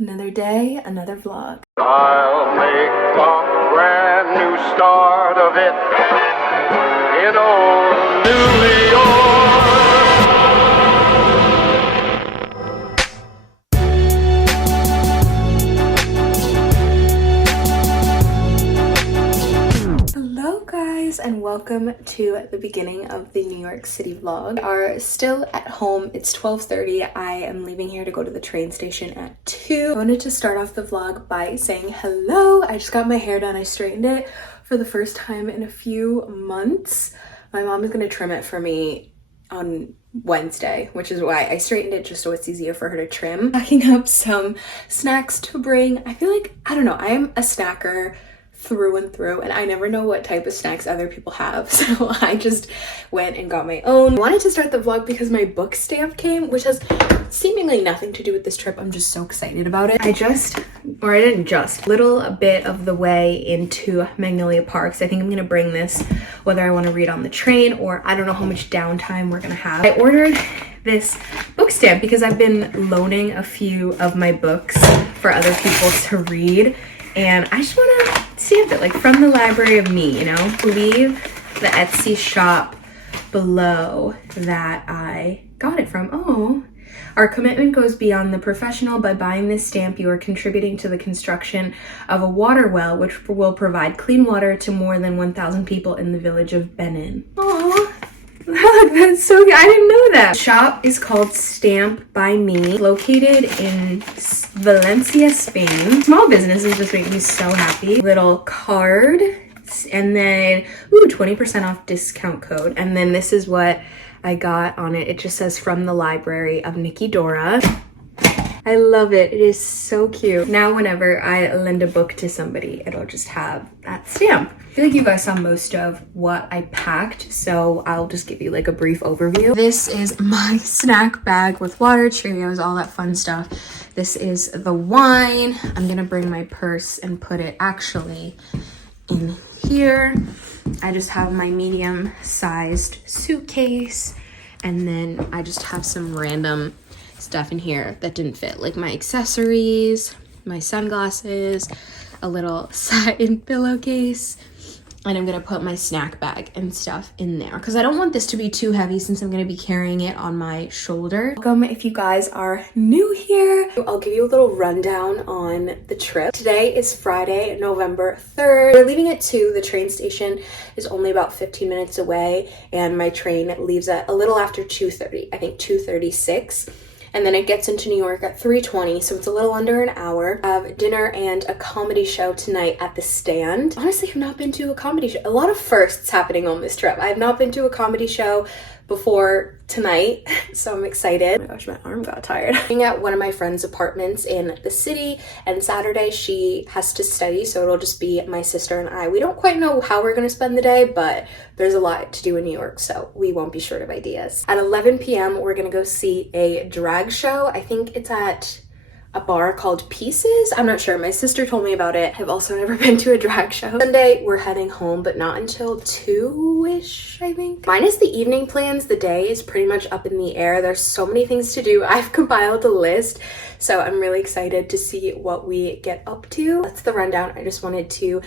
Another day, another vlog. I'll make a brand new start of it in old New York. Hello guys, and welcome to the beginning of the New York City vlog. We are still at home. It's 12:30. I am leaving here to go to the train station at 2. I wanted to start off the vlog by saying hello. I just got my hair done. I straightened it for the first time in a few months. My mom is gonna trim it for me on Wednesday, which is why I straightened it just so it's easier for her to trim. Packing up some snacks to bring. I feel like, I don't know, I am a snacker through and through, and I never know what type of snacks other people have, so I just went and got my own. I wanted to start the vlog because my book stamp came, which has seemingly nothing to do with this trip. I'm just so excited about it. I didn't just, little bit of the way into Magnolia Park, so I think I'm gonna bring this whether I want to read on the train or I don't know how much downtime we're gonna have. I ordered this book stamp because I've been loaning a few of my books for other people to read, and I just want to stamp it like from the library of me, you know? Leave the Etsy shop below that I got it from. Oh, our commitment goes beyond the professional. By buying this stamp, you are contributing to the construction of a water well, which will provide clean water to more than 1,000 people in the village of Benin. Oh, that's so good. I didn't know that. The shop is called Stamp by Me, located in Valencia, Spain. Small businesses just make me so happy. Little card, and then 20% off discount code. And then this is what I got on it. It just says from the library of Nikki Dora. I love it. It is so cute. Now whenever I lend a book to somebody, it'll just have that stamp. I feel like you guys saw most of what I packed, so I'll just give you like a brief overview. This is my snack bag with water, Cheerios, all that fun stuff. This is the wine. I'm gonna bring my purse and put it actually in here. I just have my medium-sized suitcase, and then I just have some random stuff in here that didn't fit, like my accessories, my sunglasses, a little satin pillowcase, and I'm gonna put my snack bag and stuff in there because I don't want this to be too heavy since I'm gonna be carrying it on my shoulder. Welcome if you guys are new here. I'll give you a little rundown on the trip. Today is Friday, November 3rd. We're leaving at 2. The train station is only about 15 minutes away, and my train leaves at a little after 2:30, I think 2:36. And then it gets into New York at 3:20, so it's a little under an hour. I have dinner and a comedy show tonight at the Stand. Honestly, I've not been to a comedy show. A lot of firsts happening on this trip. I have not been to a comedy show before tonight, so I'm excited. Oh my gosh, my arm got tired. I'm at one of my friend's apartments in the city, and Saturday she has to study, so it'll just be my sister and I. We don't quite know how we're gonna spend the day, but there's a lot to do in New York, so we won't be short of ideas. At 11 p.m., we're gonna go see a drag show. I think it's at a bar called Pieces. I'm not sure. My sister told me about it. I've also never been to a drag show. Sunday, we're heading home, but not until 2-ish, I think. Minus the evening plans, the day is pretty much up in the air. There's so many things to do. I've compiled a list, so I'm really excited to see what we get up to. That's the rundown. I just wanted to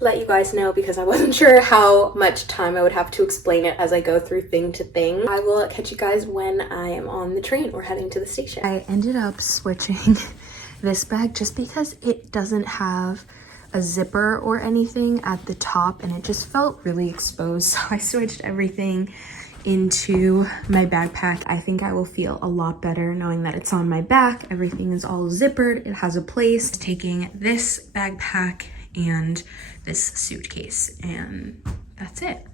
let you guys know because I wasn't sure how much time I would have to explain it as I go through thing to thing. I will catch you guys when I am on the train or heading to the station. I ended up switching this bag just because it doesn't have a zipper or anything at the top, and it just felt really exposed, so I switched everything into my backpack. I think I will feel a lot better knowing that it's on my back. Everything is all zippered. It has a place. Taking this backpack and this suitcase, and that's it.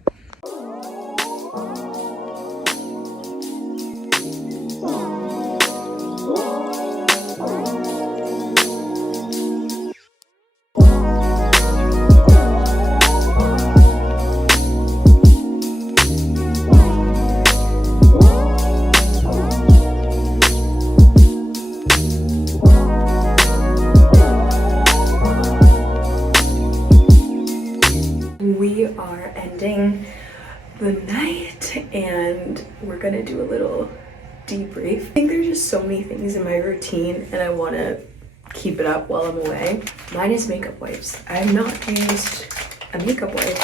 We are ending the night and we're gonna do a little debrief. I think there's just so many things in my routine and I want to keep it up while I'm away. Mine is makeup wipes. I have not used a makeup wipe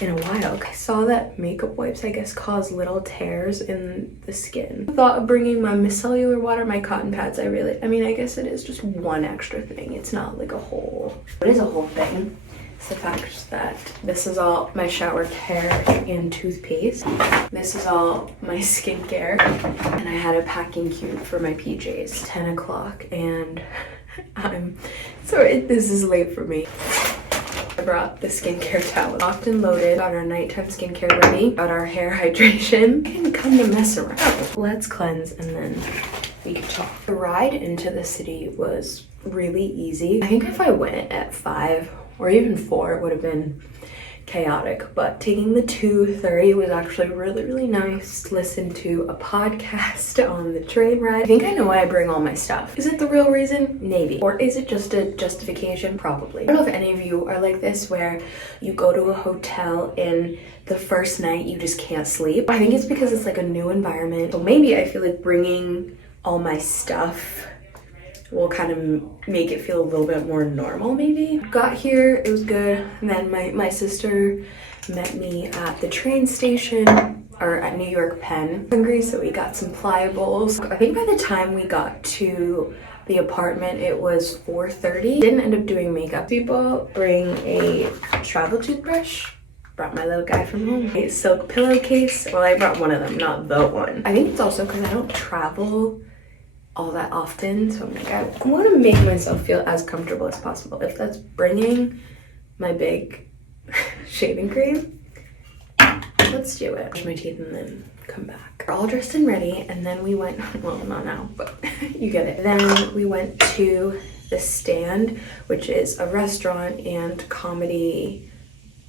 in a while. I saw that makeup wipes, I guess, cause little tears in the skin. I thought of bringing my micellar water, my cotton pads. I mean, I guess it is just one extra thing. It's not like a whole, it is a whole thing. It's the fact that this is all my shower care and toothpaste. This is all my skincare. And I had a packing cube for my PJs. 10 o'clock and this is late for me. I brought the skincare towel, locked and loaded, got our nighttime skincare ready, got our hair hydration, and come to mess around. Let's cleanse and then we can talk. The ride into the city was really easy. I think if I went at 5 or even 4, it would have been chaotic, but taking the 2:30 was actually really nice. Listen to a podcast on the train ride. I think I know why I bring all my stuff. Is it the real reason? Maybe. Or is it just a justification? Probably. I don't know if any of you are like this, where you go to a hotel and the first night you just can't sleep. I think it's because it's like a new environment. So maybe I feel like bringing all my stuff will kind of make it feel a little bit more normal, maybe. Got here, it was good. And then my sister met me at the train station, or at New York Penn. Hungry, so we got some pliables. I think by the time we got to the apartment, it was 4:30. Didn't end up doing makeup. People bring a travel toothbrush. Brought my little guy from home. A silk pillowcase. Well, I brought one of them, not the one. I think it's also because I don't travel all that often, so I'm like, I want to make myself feel as comfortable as possible. If that's bringing my big shaving cream, let's do it. Brush my teeth and then come back. We're all dressed and ready, and then we went, well, not now, but you get it. Then we went to the Stand, which is a restaurant and comedy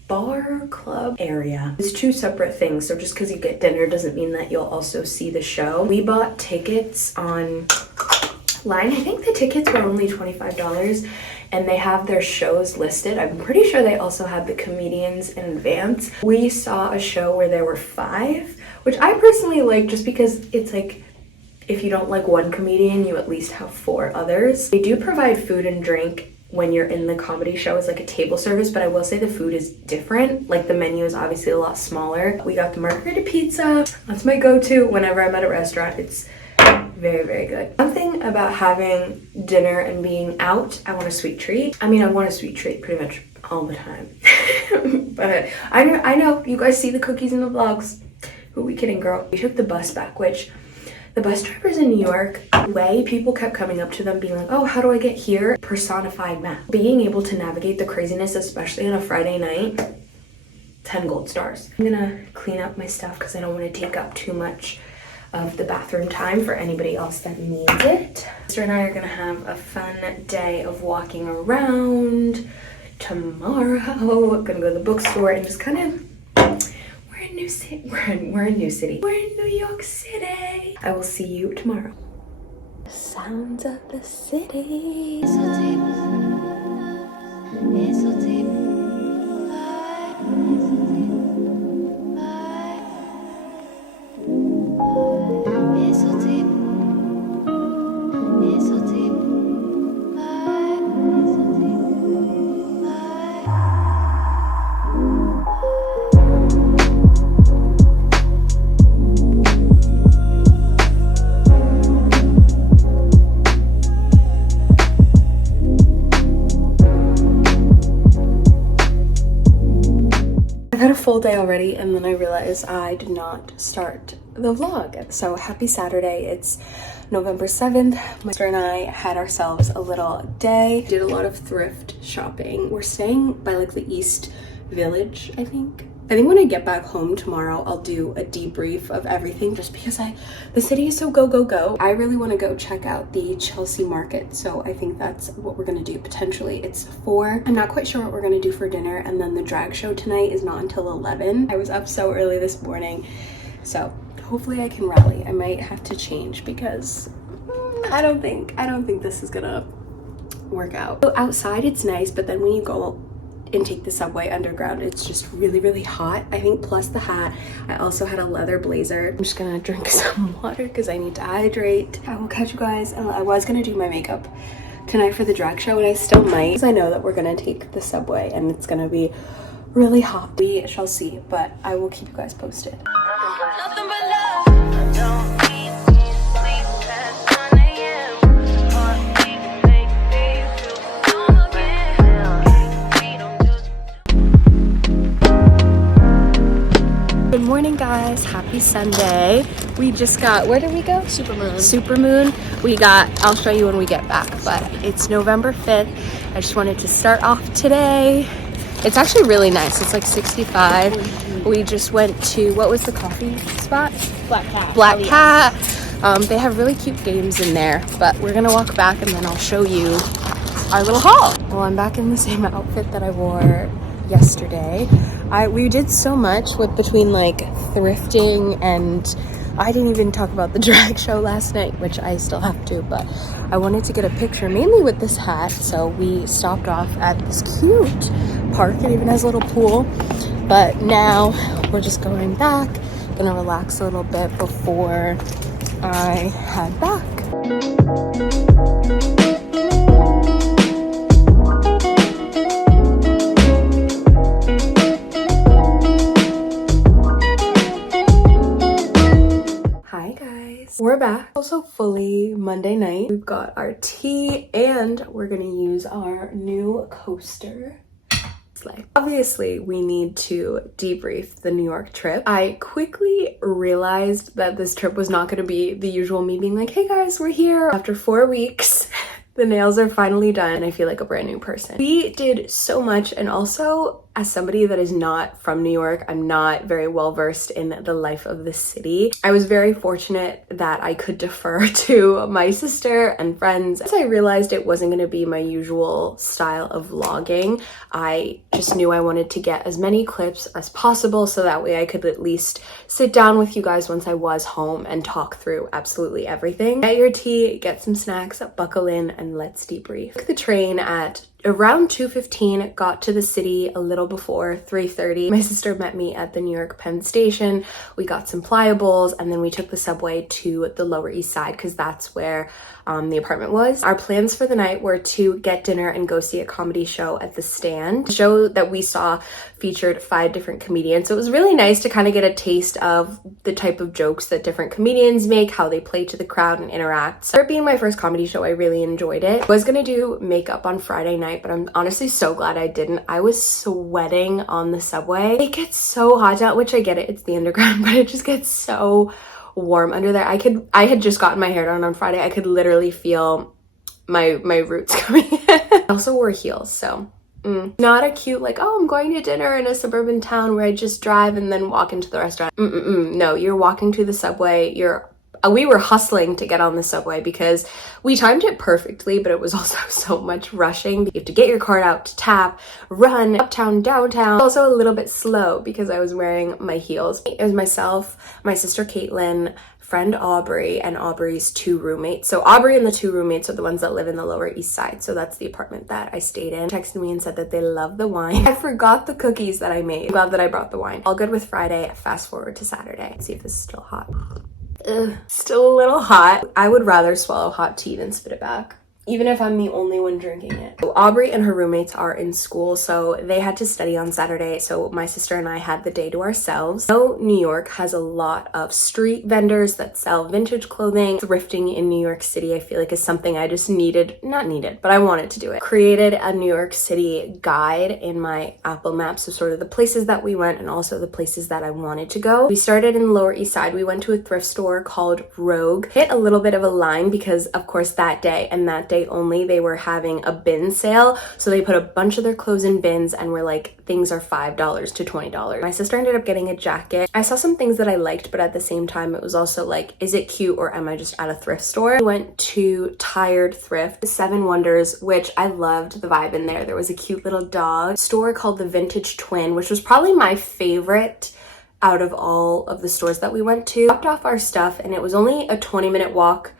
bar club area. It's 2 separate things, so just because you get dinner doesn't mean that you'll also see the show. We bought tickets online. I think the tickets were only $25, and they have their shows listed. I'm pretty sure they also had the comedians in advance. We saw a show where there were 5, which I personally like, just because it's like, if you don't like one comedian, you at least have 4 others. They do provide food and drink when you're in the comedy show as like a table service, but I will say the food is different. Like, the menu is obviously a lot smaller. We got the margherita pizza. That's my go-to whenever I'm at a restaurant. It's very good. One thing about having dinner and being out, I want a sweet treat. I mean, I want a sweet treat pretty much all the time. But I know you guys see the cookies in the vlogs. Who are we kidding, girl? We took the bus back, which the bus drivers in New York, people kept coming up to them being like, oh, how do I get here? Personified map. Being able to navigate the craziness, especially on a Friday night, 10 gold stars. I'm gonna clean up my stuff because I don't want to take up too much of the bathroom time for anybody else that needs it. Sister and I are gonna have a fun day of walking around. Tomorrow, we're gonna go to the bookstore and just kind of, we're in New City. We're in New York City. I will see you tomorrow. Sounds of the city. It's so deep. It's so deep. It's so deep. It's so deep. I've had a full day already, and then I realized I did not start the vlog. So happy Saturday. It's November 7th. My sister and I had ourselves a little day. Did a lot of thrift shopping. We're staying by like the East Village, I think. I think when I get back home tomorrow, I'll do a debrief of everything, just because the city is so go. I really want to go check out the Chelsea market, so I think that's what we're gonna do potentially. It's 4. I'm not quite sure what we're gonna do for dinner, and then the drag show tonight is not until 11. I was up so early this morning, so hopefully I can rally. I might have to change because I don't think this is gonna work out. So outside it's nice, but then when you go and take the subway underground, it's just really hot. I think plus the hat, I also had a leather blazer. I'm just gonna drink some water because I need to hydrate. I will catch you guys, and I was gonna do my makeup tonight for the drag show, and I still might, because I know that we're gonna take the subway and it's gonna be really hot. We shall see, but I will keep you guys posted. Nothing but love. Don't need me sleep past 1 a.m. Heartbeat make me feel strong again. Good morning, guys. Happy Sunday. We just got, where did we go? Supermoon. I'll show you when we get back, but it's November 5th. I just wanted to start off today. It's actually really nice. It's like 65. We just went to, what was the coffee spot? Black Cat. They have really cute games in there, but we're gonna walk back and then I'll show you our little haul. Well, I'm back in the same outfit that I wore yesterday. We did so much between like thrifting, and I didn't even talk about the drag show last night, which I still have to, but I wanted to get a picture mainly with this hat. So we stopped off at this cute park. It even has a little pool, but now we're just going back. Gonna relax a little bit before I head back. We're back. Also fully Monday night. We've got our tea and we're gonna use our new coaster. Obviously, we need to debrief the New York trip. I quickly realized that this trip was not gonna be the usual me being like, hey guys, we're here. After 4 weeks, the nails are finally done and I feel like a brand new person. We did so much, and also as somebody that is not from New York, I'm not very well versed in the life of the city. I was very fortunate that I could defer to my sister and friends. As I realized it wasn't going to be my usual style of vlogging, I just knew I wanted to get as many clips as possible so that way I could at least sit down with you guys once I was home and talk through absolutely everything. Get your tea, get some snacks, buckle in, and let's debrief. Took the train at around 2:15, got to the city a little before 3:30. My sister met me at the New York Penn Station. We got some pliables and then we took the subway to the Lower East Side because that's where the apartment was. Our plans for the night were to get dinner and go see a comedy show at the Stand. The show that we saw featured 5 different comedians, so it was really nice to kind of get a taste of the type of jokes that different comedians make, how they play to the crowd and interact. So for it being my first comedy show, I really enjoyed it. I was gonna do makeup on Friday night, but I'm honestly so glad I didn't. I was sweating on the subway. It gets so hot out, which I get it, it's the underground, but it just gets so warm under there. I had just gotten my hair done on Friday. I could literally feel my roots coming in. I also wore heels, so not a cute like, oh, I'm going to dinner in a suburban town where I just drive and then walk into the restaurant. No, you're walking to the subway. We were hustling to get on the subway because we timed it perfectly, but it was also so much rushing. You have to get your card out to tap, run uptown, downtown. Also a little bit slow because I was wearing my heels. It was myself, my sister Caitlin, friend Aubrey, and Aubrey's 2 roommates. So Aubrey and the 2 roommates are the ones that live in the Lower East Side. So that's the apartment that I stayed in. Texted me and said that they love the wine. I forgot the cookies that I made. I'm glad that I brought the wine. All good with Friday. Fast forward to Saturday. Let's see if this is still hot. Still a little hot. I would rather swallow hot tea than spit it back, even if I'm the only one drinking it. So Aubrey and her roommates are in school, so they had to study on Saturday, so my sister and I had the day to ourselves. So New York has a lot of street vendors that sell vintage clothing. Thrifting in New York City, I feel like, is something I just but I wanted to do it. Created a New York City guide in my Apple Maps of sort of the places that we went and also the places that I wanted to go. We started in the Lower East Side. We went to a thrift store called Rogue. Hit a little bit of a line because, of course, that day only they were having a bin sale, so they put a bunch of their clothes in bins and were like, things are $5 to $20. My sister ended up getting a jacket. I saw some things that I liked, but at the same time it was also like, is it cute or am I just at a thrift store? I went to Tired Thrift, 7 Wonders, which I loved the vibe in there. There was a cute little dog. Store called the Vintage Twin, which was probably my favorite out of all of the stores that we went to. Dropped off our stuff and it was only a 20-minute walk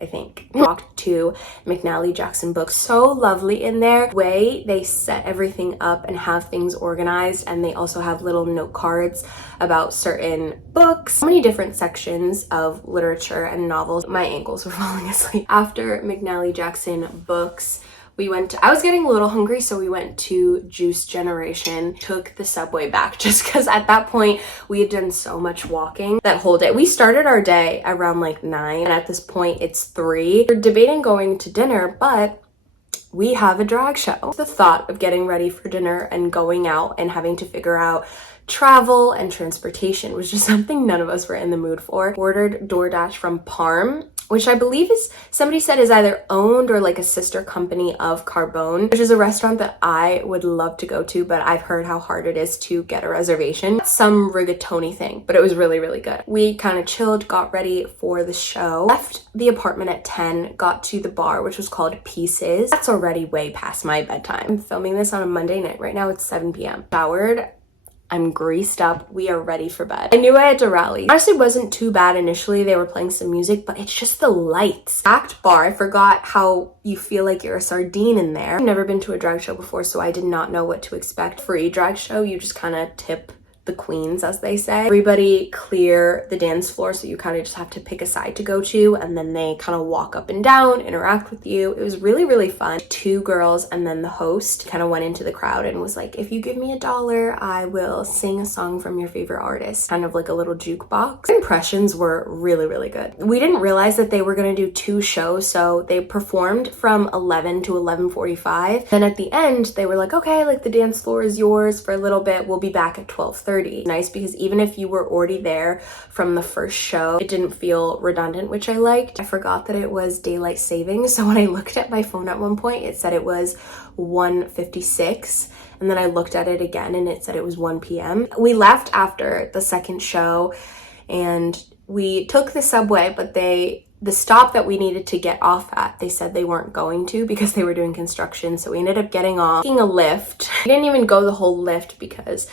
I think. Walked to McNally Jackson Books. So lovely in there. The way they set everything up and have things organized, and they also have little note cards about certain books. So many different sections of literature and novels. My ankles were falling asleep. After McNally Jackson Books, I was getting a little hungry, so we went to Juice Generation, took the subway back just because at that point we had done so much walking that whole day. We started our day around like 9, and at this point it's 3. We're debating going to dinner, but we have a drag show. The thought of getting ready for dinner and going out and having to figure out travel and transportation was just something none of us were in the mood for. Ordered DoorDash from Parm, which I believe somebody said is either owned or like a sister company of Carbone, which is a restaurant that I would love to go to, but I've heard how hard it is to get a reservation. Some rigatoni thing, but it was really, really good. We kind of chilled, got ready for the show, left the apartment at 10, got to the bar, which was called Pieces. That's already way past my bedtime. I'm filming this on a Monday night. Right now it's 7 p.m. Showered. I'm greased up. We are ready for bed. I knew I had to rally. Honestly, it wasn't too bad initially. They were playing some music, but it's just the lights. Packed bar. I forgot how you feel like you're a sardine in there. I've never been to a drag show before, so I did not know what to expect. Free drag show, you just kind of tip the queens, as they say. Everybody clear the dance floor, so you kind of just have to pick a side to go to, and then they kind of walk up and down, interact with you. It was really, really fun. 2 girls and then the host kind of went into the crowd and was like, if you give me $1, I will sing a song from your favorite artist. Kind of like a little jukebox. Impressions were really, really good. We didn't realize that they were going to do 2 shows, so they performed from 11 to 11:45. Then at the end, they were like, okay, like the dance floor is yours for a little bit. We'll be back at 12:30. Nice, because even if you were already there from the first show, it didn't feel redundant, which I liked. I forgot that it was daylight savings, so when I looked at my phone at one point, it said it was 1:56, and then I looked at it again and it said it was 1 p.m. We left after the second show and we took the subway, but the stop that we needed to get off at, they said they weren't going to because they were doing construction, so we ended up getting off, taking a lift. We didn't even go the whole lift because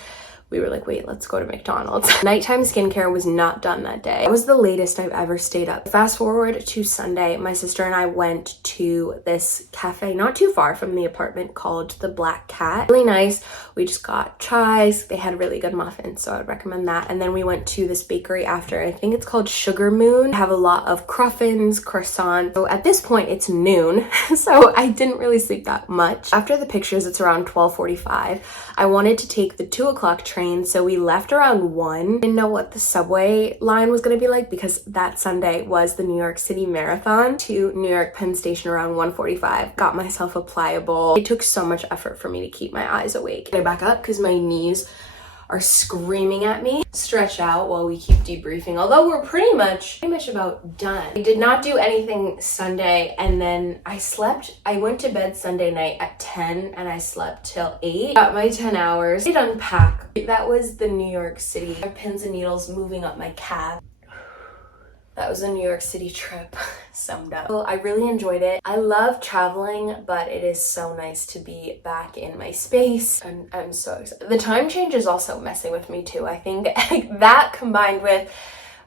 we were like, wait, let's go to McDonald's. Nighttime skincare was not done that day. It was the latest I've ever stayed up. Fast forward to Sunday, my sister and I went to this cafe not too far from the apartment called the Black Cat. Really nice. We just got chais. They had really good muffins, so I would recommend that. And then we went to this bakery after. I think it's called Sugar Moon. They have a lot of cruffins, croissants. So at this point, it's noon, so I didn't really sleep that much. After the pictures, it's around 12:45. I wanted to take the 2 o'clock train, so we left around 1. Didn't know what the subway line was gonna be like because that Sunday was the New York City Marathon. To New York Penn Station around 1:45. Got myself a pliable. It took so much effort for me to keep my eyes awake. I back up because my knees are screaming at me. Stretch out while we keep debriefing, although we're pretty much about done. I did not do anything Sunday, and then I went to bed Sunday night at 10 and I slept till 8. Got my 10 hours. I did unpack. That was the New York City. My pins and needles moving up my calf. That was a New York City trip summed up. Well, I really enjoyed it. I love traveling, but it is so nice to be back in my space. And I'm so excited. The time change is also messing with me too. I think that combined with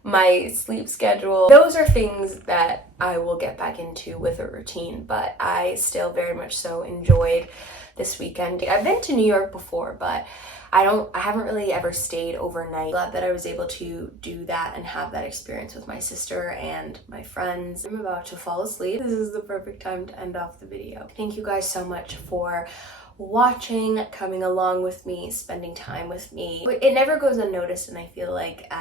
my sleep schedule, those are things that I will get back into with a routine, but I still very much so enjoyed this weekend. I've been to New York before, but I haven't really ever stayed overnight. Glad that I was able to do that and have that experience with my sister and my friends. I'm about to fall asleep. This is the perfect time to end off the video. Thank you guys so much for watching, coming along with me, spending time with me. It never goes unnoticed, and I feel like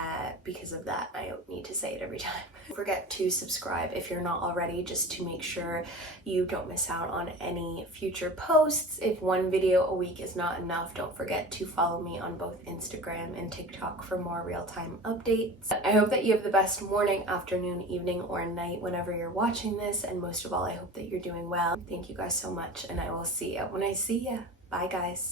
because of that, I don't need to say it every time. Don't forget to subscribe if you're not already, just to make sure you don't miss out on any future posts. If one video a week is not enough, don't forget to follow me on both Instagram and TikTok for more real-time updates. I hope that you have the best morning, afternoon, evening, or night whenever you're watching this, and most of all, I hope that you're doing well. Thank you guys so much, and I will see you when I see you. Bye, guys.